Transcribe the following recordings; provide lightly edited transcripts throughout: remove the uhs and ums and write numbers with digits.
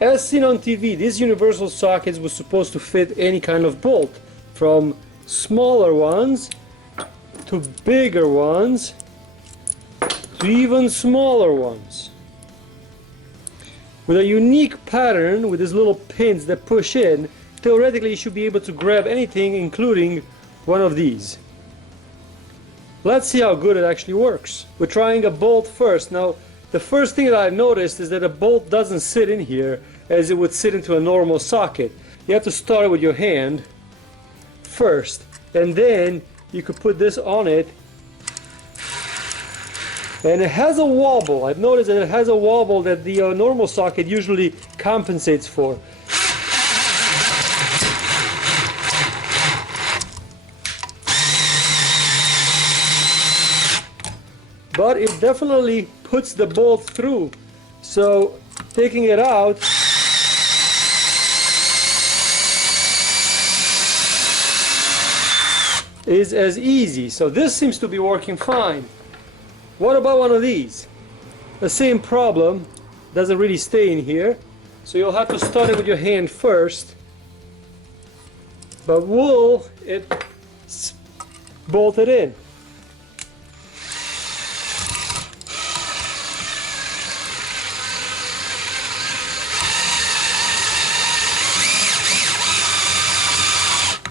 As seen on TV, these universal sockets were supposed to fit any kind of bolt, from smaller ones to bigger ones to even smaller ones. With a unique pattern with these little pins that push in, theoretically you should be able to grab anything, including one of these. Let's see how good it actually works. We're trying a bolt first. Now, the first thing that I've noticed is that a bolt doesn't sit in here as it would sit into a normal socket. You have to start with your hand first, and then you could put this on it, and it has a wobble. I've noticed that it has a wobble that the normal socket usually compensates for. But it definitely puts the bolt through. So taking it out is as easy. So this seems to be working fine. What about one of these? The same problem, doesn't really stay in here. So you'll have to start it with your hand first. But will it bolt it in?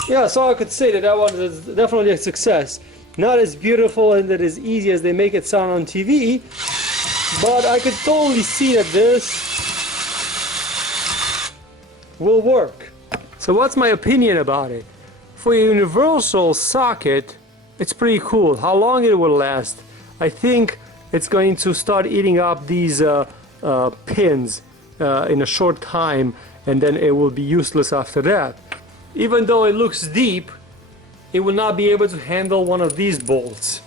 Yeah, so I could say that that one is definitely a success. Not as beautiful and that as easy as they make it sound on TV, but I could totally see that this will work. So what's my opinion about it? For a universal socket, it's pretty cool. How long it will last? I think it's going to start eating up these pins in a short time, and then it will be useless after that. Even though it looks deep, it will not be able to handle one of these bolts.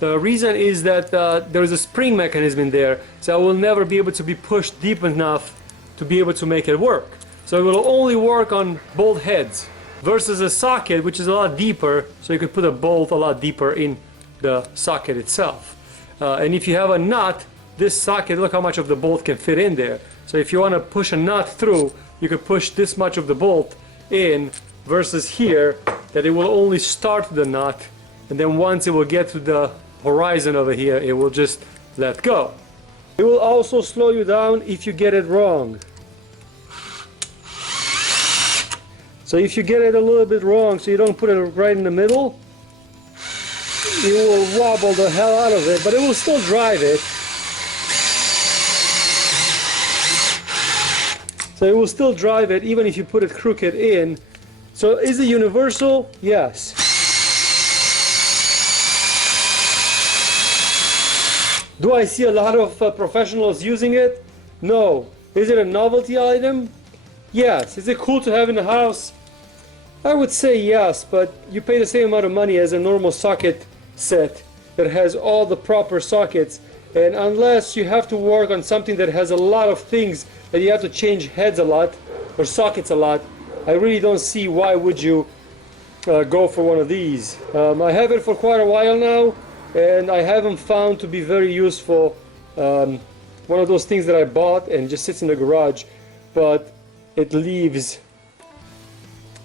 The reason is that there is a spring mechanism in there, so it will never be able to be pushed deep enough to be able to make it work. So it will only work on bolt heads, versus a socket which is a lot deeper, so you could put a bolt a lot deeper in the socket itself. And if you have a nut, this socket, look how much of the bolt can fit in there. So if you want to push a nut through, you could push this much of the bolt in, versus here that it will only start the nut, and then once it will get to the horizon over here, it will just let go. It will also slow you down if you get it wrong. So if you get it a little bit wrong, so you don't put it right in the middle, you will wobble the hell out of it, but it will still drive it. So it will still drive it even if you put it crooked in. So is it universal? Yes. Do I see a lot of professionals using it? No. Is it a novelty item? Yes. Is it cool to have in the house? I would say yes, but you pay the same amount of money as a normal socket set that has all the proper sockets, and unless you have to work on something that has a lot of things that you have to change heads a lot or sockets a lot, I really don't see why would you go for one of these. I have it for quite a while now, and I haven't found to be very useful. One of those things that I bought and just sits in the garage, but it leaves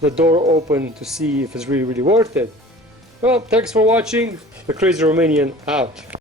the door open to see if it's really worth it. Well, thanks for watching. The Crazy Romanian out.